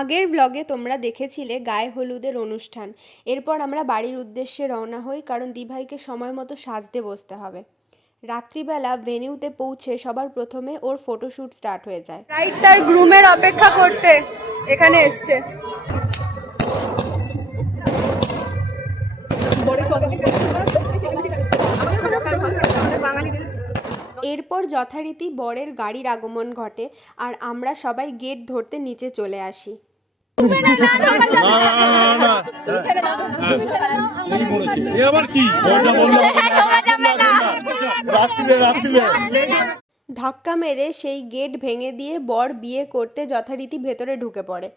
আগের ব্লগে তোমরা দেখেছিলে গায়ে হলুদের অনুষ্ঠান। এরপর আমরা বাড়ির উদ্দেশ্যে রওনা হই, কারণ দিভাইকে সময় মতো সাজতে বসতে হবে। রাত্রিবেলা ভেনিউতে পৌঁছে সবার প্রথমে ওর ফটোশ্যুট স্টার্ট হয়ে যায়। রাইট, তার গ্রুমের অপেক্ষা করতে এখানে এসছে। এরপর যথারীতি বরের গাড়ির আগমন ঘটে আর আমরা সবাই গেট ধরতে নিচে চলে আসি। ধাক্কা মেরে সেই গেট ভেঙে দিয়ে বর বিয়ে করতে যথারীতি ভেতরে ঢুকে পড়ে।